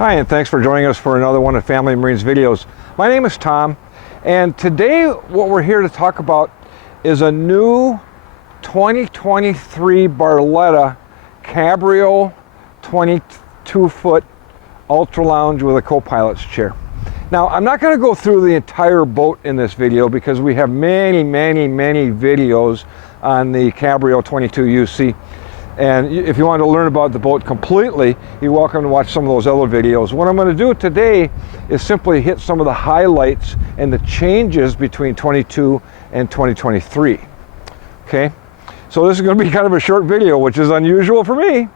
Hi, and thanks for joining us for another one of Family Marines videos. My name is Tom, and today what we're here to talk about is a new 2023 Barletta Cabrio 22-foot Ultra Lounge with a co-pilot's chair. Now, I'm not going to go through the entire boat in this video because we have many videos on the Cabrio 22 UC. And if you want to learn about the boat completely, you're welcome to watch some of those other videos. What I'm going to do today is simply hit some of the highlights and the changes between 22 and 2023. Okay, so this is going to be kind of a short video, which is unusual for me.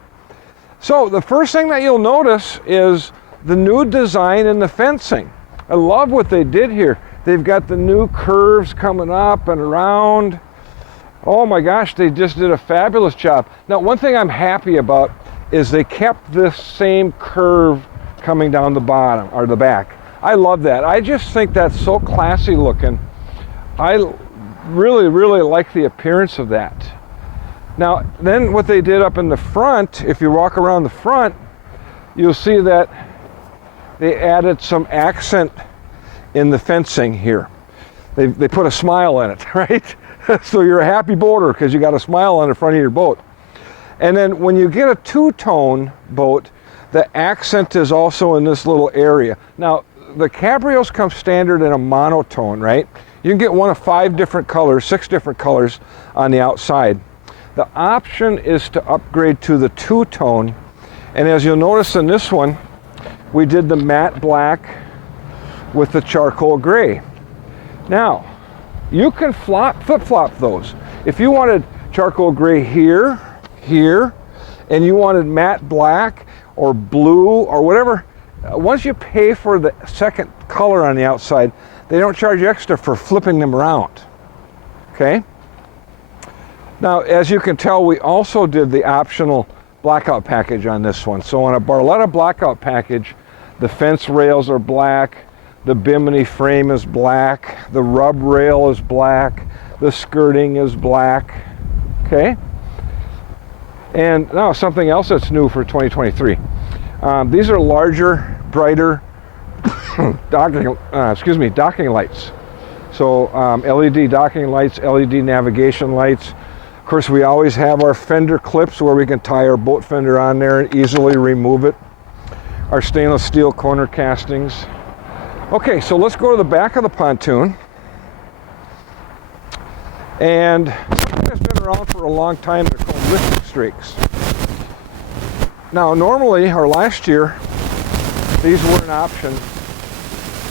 So the first thing that you'll notice is the new design in the fencing. I love what they did here. They've got the new curves coming up and around. Oh my gosh, they just did a fabulous job. Now, one thing I'm happy about is they kept this same curve coming down the bottom or the back. I love that. I just think that's so classy looking. I really like the appearance of that. Now, then what they did up in the front, if you walk around the front, you'll see that they added some accent in the fencing here. They put a smile in it, right? So you're a happy boater because you got a smile on the front of your boat. And then when you get a two-tone boat, the accent is also in this little area. Now, the Cabrios come standard in a monotone, right? You can get one of 5 different colors, 6 different colors on the outside. The option is to upgrade to the two-tone. And as you'll notice in this one, we did the matte black with the charcoal gray. Now, you can flip-flop those. If you wanted charcoal gray here, and you wanted matte black or blue or whatever, once you pay for the second color on the outside, they don't charge you extra for flipping them around, okay? Now, as you can tell, we also did the optional blackout package on this one. So on a Barletta blackout package, the fence rails are black, the Bimini frame is black, the rub rail is black, the skirting is black, okay? And now something else that's new for 2023. These are larger, brighter docking lights. So LED docking lights, LED navigation lights. Of course, we always have our fender clips where we can tie our boat fender on there and easily remove it. Our stainless steel corner castings. Okay, so let's go to the back of the pontoon. And something that's been around for a long time, they're called lifting streaks. Now, normally, or last year, these were an option,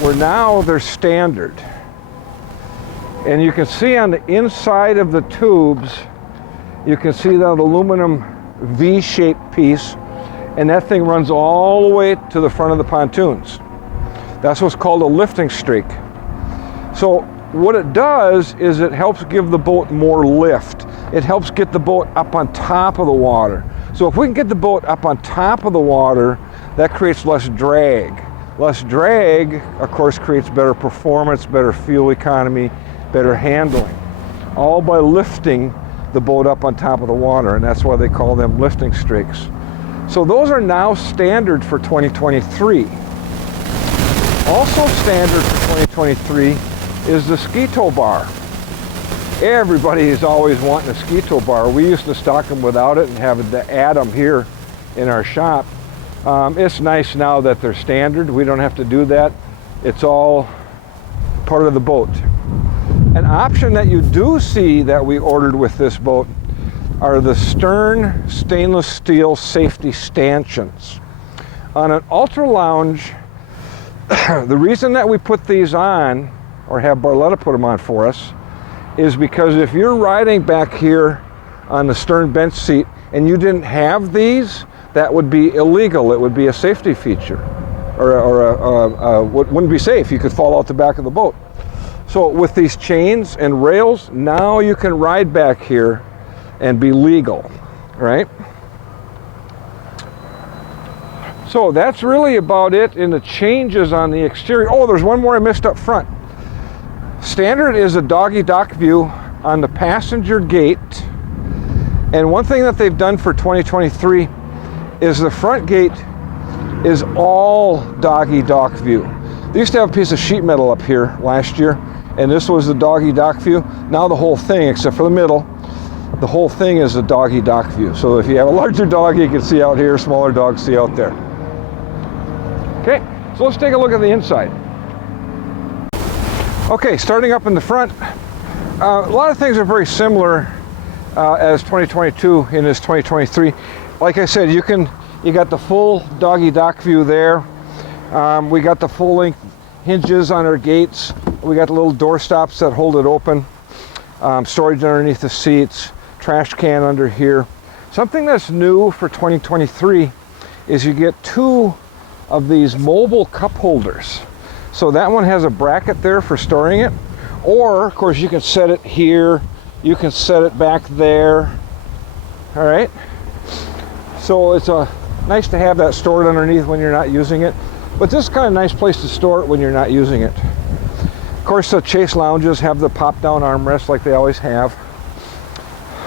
where now they're standard. And you can see on the inside of the tubes, you can see that aluminum V-shaped piece, and that thing runs all the way to the front of the pontoons. That's what's called a lifting streak. So what it does is it helps give the boat more lift. It helps get the boat up on top of the water. So if we can get the boat up on top of the water, that creates less drag. Less drag, of course, creates better performance, better fuel economy, better handling, all by lifting the boat up on top of the water, and that's why they call them lifting streaks. So those are now standard for 2023. Also standard for 2023 is the ski tow bar. Everybody is always wanting a ski tow bar. We used to stock them without it and have to add them here in our shop. It's nice now that they're standard. We don't have to do that. It's all part of the boat. An option that you do see that we ordered with this boat are the stern stainless steel safety stanchions. On an Ultra Lounge, the reason that we put these on, or have Barletta put them on for us, is because if you're riding back here on the stern bench seat and you didn't have these, that would be illegal. It would be a safety feature, or wouldn't be safe. You could fall out the back of the boat. So with these chains and rails, now you can ride back here and be legal, right? So that's really about it in the changes on the exterior. Oh, there's one more I missed up front. Standard is a doggy dock view on the passenger gate. And one thing that they've done for 2023 is the front gate is all Doggy dock view. They used to have a piece of sheet metal up here last year, and this was the Doggy dock view. Now the whole thing, except for the middle, the whole thing is the Doggy dock view. So if you have a larger dog, you can see out here, smaller dogs see out there. Okay, so let's take a look at the inside. Okay, starting up in the front, a lot of things are very similar as 2022 in this 2023. Like I said, you got the full Doggy dock view there. We got the full length hinges on our gates. We got the little door stops that hold it open. Storage underneath the seats, trash can under here. Something that's new for 2023 is you get 2 of these mobile cup holders. So that one has a bracket there for storing it, or of course you can set it here, you can set it back there. All right, so it's nice to have that stored underneath when you're not using it, but this is kind of a nice place to store it when you're not using it. Of course, the Chase lounges have the pop down armrest like they always have.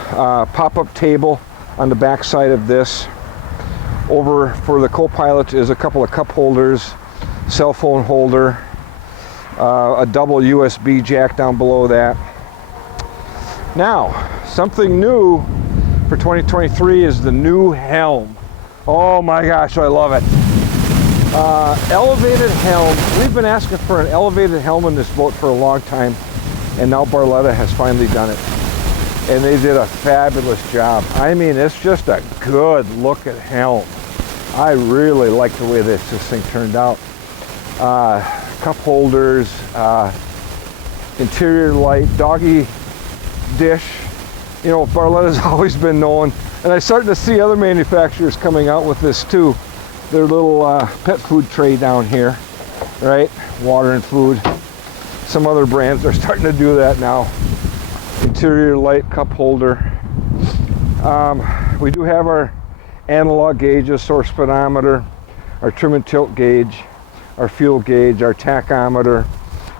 Pop-up table on the back side of this. Over for the co-pilot is a couple of cup holders, cell phone holder, a double USB jack down below that. Now, something new for 2023 is the new Helm. Oh my gosh, I love it. Elevated helm. We've been asking for an elevated helm in this boat for a long time, and now Barletta has finally done it. And they did a fabulous job. I mean, it's just a good looking helm. I really like the way this thing turned out. Cup holders, interior light, Doggy dish. You know, Barletta's always been known, and I'm starting to see other manufacturers coming out with this too. Their little pet food tray down here, right? Water and food. Some other brands are starting to do that now. Interior light cup holder. We do have our analog gauges, source speedometer, our trim and tilt gauge, our fuel gauge, our tachometer.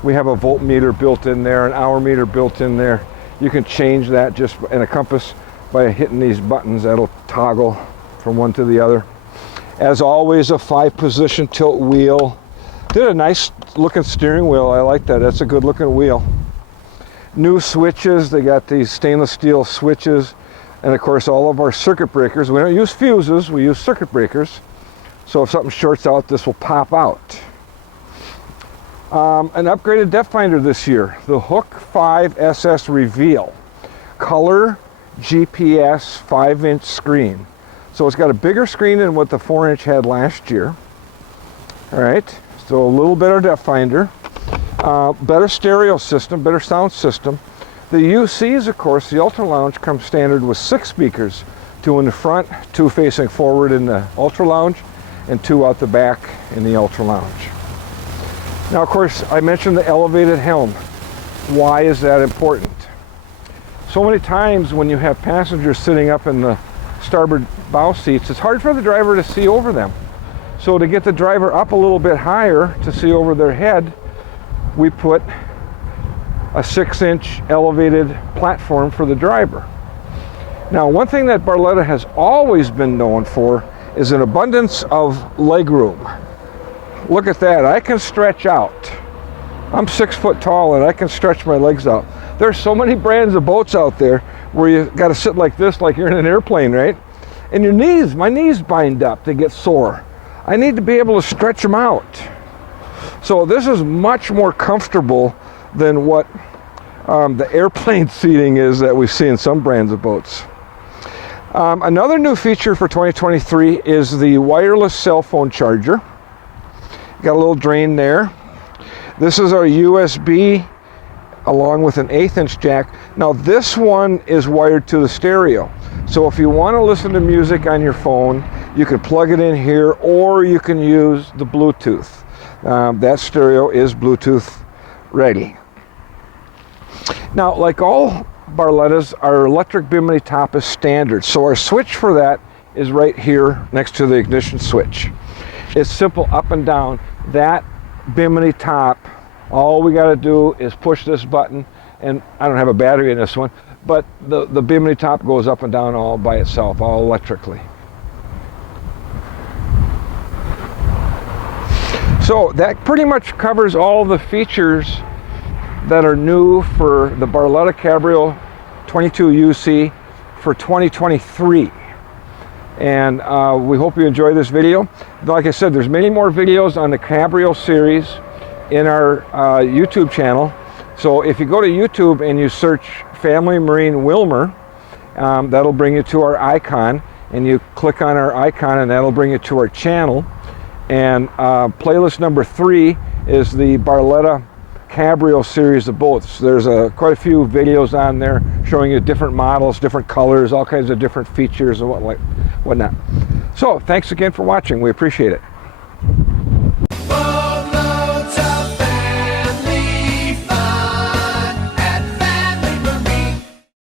We have a voltmeter built in there, an hour meter built in there. You can change that just in a compass by hitting these buttons. That'll toggle from one to the other. As always, a 5-position tilt wheel. Did a nice looking steering wheel. I like that. That's a good looking wheel. New switches. They got these stainless steel switches. And of course, all of our circuit breakers. We don't use fuses, we use circuit breakers. So if something shorts out, this will pop out. An upgraded depth finder this year. The Hook 5 SS Reveal. Color GPS 5-inch screen. So it's got a bigger screen than what the 4-inch had last year. All right, so a little better depth finder. Better stereo system, better sound system. The UCs, of course, the Ultra Lounge comes standard with 6 speakers. 2 in the front, 2 facing forward in the Ultra Lounge, and 2 out the back in the Ultra Lounge. Now, of course, I mentioned the elevated helm. Why is that important? So many times when you have passengers sitting up in the starboard bow seats, it's hard for the driver to see over them. So to get the driver up a little bit higher to see over their head, we put a 6-inch elevated platform for the driver. Now, one thing that Barletta has always been known for is an abundance of legroom. Look at that, I can stretch out. I'm 6 foot tall and I can stretch my legs out. There's so many brands of boats out there where you got to sit like this, like you're in an airplane, right? And your knees, my knees bind up, they get sore. I need to be able to stretch them out. So this is much more comfortable than what the airplane seating is that we see in some brands of boats. Another new feature for 2023 is the wireless cell phone charger. Got a little drain there. This is our USB along with an 1/8-inch jack. Now this one is wired to the stereo. So if you want to listen to music on your phone, you can plug it in here, or you can use the Bluetooth. That stereo is Bluetooth ready. Now, like all Barlettas, our electric Bimini top is standard. So our switch for that is right here next to the ignition switch. It's simple up and down. That Bimini top, all we got to do is push this button, and I don't have a battery in this one, but the Bimini top goes up and down all by itself, all electrically. So that pretty much covers all the features that are new for the Barletta Cabrio 22 UC for 2023. And we hope you enjoy this video. Like I said, there's many more videos on the Cabrio series in our YouTube channel. So if you go to YouTube and you search Family Marine Willmar, that'll bring you to our icon, and you click on our icon and that'll bring you to our channel. And playlist number 3 is the Barletta Cabrio series of boats. There's quite a few videos on there showing you different models, different colors, all kinds of different features and whatnot. So thanks again for watching. We appreciate it.